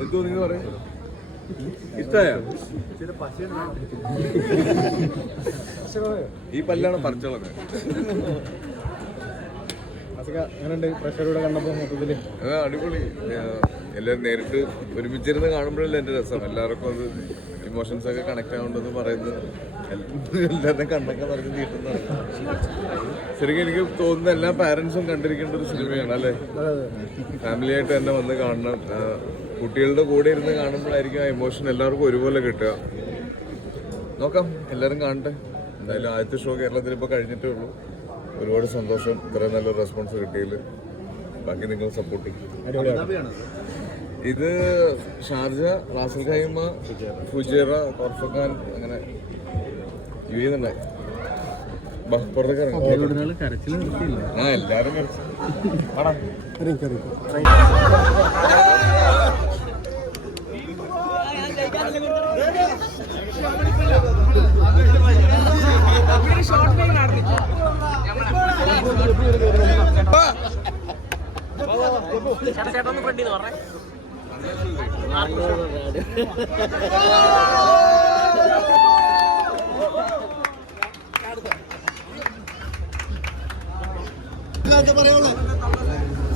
എന്തോ നിങ്ങൾ പറയാ ഈ പല്ലാണ് പറിച്ചോളത് അടിപൊളി. എല്ലാരും എല്ലാവരും നേരിട്ട് ഒരുമിച്ചിരുന്ന് കാണുമ്പോഴല്ലേ എന്റെ രസം. എല്ലാവർക്കും അത് ഇമോഷൻസ് ഒക്കെ കണക്ട് ആവുണ്ടെന്ന് പറയുന്നത് എല്ലാവരും കണ്ണൊക്കെ നിറഞ്ഞ് നീട്ടുന്നതാണ്. ശരിക്കും എനിക്ക് തോന്നുന്ന എല്ലാ പാരൻസും കണ്ടിരിക്കേണ്ട ഒരു സിനിമയാണ് അല്ലേ? ഫാമിലി ആയിട്ട് തന്നെ വന്ന് കാണണം. കുട്ടികളുടെ കൂടെ ഇരുന്ന് കാണുമ്പോഴായിരിക്കും ആ ഇമോഷൻ എല്ലാവർക്കും ഒരുപോലെ കിട്ടുക. നോക്കാം എല്ലാവരും കാണട്ടെ. എന്തായാലും ആദ്യത്തെ ഷോ കേരളത്തിൽ ഇപ്പോൾ കഴിഞ്ഞിട്ടേ ഉള്ളൂ. ഒരുപാട് സന്തോഷം. ഇത്രയും നല്ലൊരു റെസ്പോൺസ് കിട്ടിയതിൽ ബാക്കി നിങ്ങൾ സപ്പോർട്ട് ചെയ്യും. ഇത് Sharjah Ras Al Khaimah Fujairah Khor Fakkan അങ്ങനെ യു ചെയ്യുന്നുണ്ടായി ആ എല്ലാരും കളിച്ചു. വാടാ.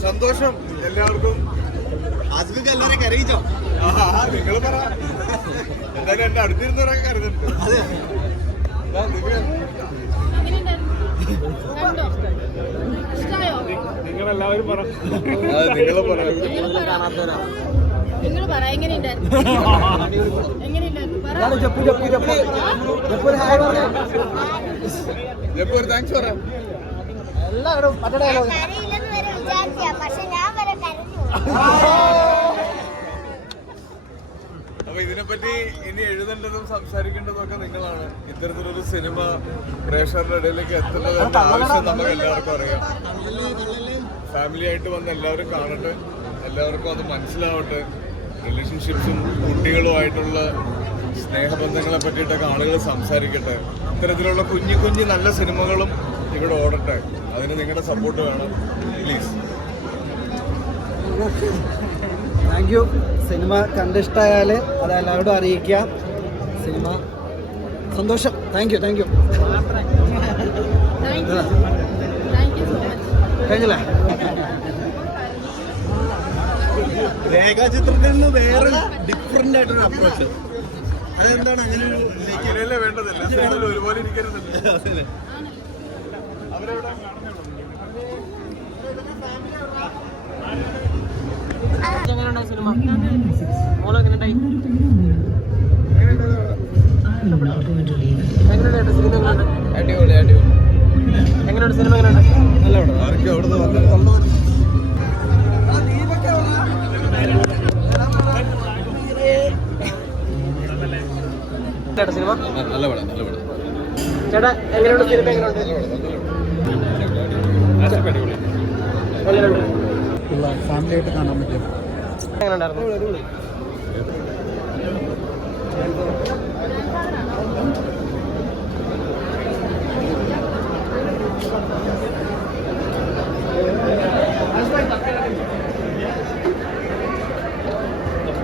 സന്തോഷം. എല്ലാവർക്കും. അസുഖം എല്ലാവരെയും കരയിച്ചോ നിങ്ങൾ പറ. എന്തായാലും എന്റെ അടുത്തിരുന്നവരൊക്കെ കരുതുന്നുണ്ട്. നിങ്ങൾ എല്ലാവരും കണ്ടോ ഇഷ്ടായോ? നിങ്ങളെല്ലാവരും പറ. നിങ്ങൾ നിങ്ങൾ പറ. നിങ്ങൾ പറ എങ്ങനെയുണ്ടായിരുന്നു എങ്ങനെയുണ്ടായിരുന്നു പറ. ജപ്പു ജപ്പു ജപ്പു. ജപ്പു ഒരു ഹായ് പറഞ്ഞു ജപ്പോ ഒരു താങ്ക്സ് പറയാം എല്ലാവരും മറ്റേ ഡയലോഗ് വരെ വിചാരിച്ച പക്ഷെ ഞാൻ വരെ കരഞ്ഞു. അപ്പൊ ഇതിനെപ്പറ്റി ഇനി എഴുതേണ്ടതും സംസാരിക്കേണ്ടതും ഒക്കെ നിങ്ങളാണ്. ഇത്തരത്തിലൊരു സിനിമ പ്രേക്ഷകരുടെ ഇടയിലേക്ക് എത്തുന്നത് ആവശ്യം നമുക്ക് എല്ലാവർക്കും അറിയാം. ഫാമിലി ആയിട്ട് വന്ന് എല്ലാവരും കാണട്ടെ. എല്ലാവർക്കും അത് മനസ്സിലാവട്ടെ. റിലേഷൻഷിപ്സും കുട്ടികളുമായിട്ടുള്ള സ്നേഹബന്ധങ്ങളെ പറ്റിയിട്ടൊക്കെ ആളുകൾ സംസാരിക്കട്ടെ. ഇത്തരത്തിലുള്ള കുഞ്ഞു കുഞ്ഞു നല്ല സിനിമകളും ഇവിടെ ഓടട്ടെ. അതിന് നിങ്ങളുടെ സപ്പോർട്ട് വേണം. പ്ലീസ് താങ്ക് യു സിനിമ കണ്ടിഷ്ടായാൽ അത് എല്ലാവരോടും അറിയിക്കുക. സിനിമ സന്തോഷം. താങ്ക് യു താങ്ക് യു കഴിഞ്ഞല്ലേ? രേഖാചിത്രത്തിൽ നിന്ന് വേറെ ഡിഫറെന്റ് ആയിട്ടൊരു അപ്രോച്ച് അതെന്താണ് അങ്ങനെ ഒരു സിനിമയിലും ഒരുപോലെ ഇരിക്കരുതല്ലേ അടിപൊളി സിനിമ. നല്ല പടം നല്ല പടം. ചേട്ടാ എങ്ങനെയുണ്ട് സിനിമ? എങ്ങനെയുണ്ട്? എങ്ങനെയുണ്ട് ഫാമിലി ആയിട്ട് കാണാൻ പറ്റും എങ്ങനെയുണ്ടായിരുന്നു?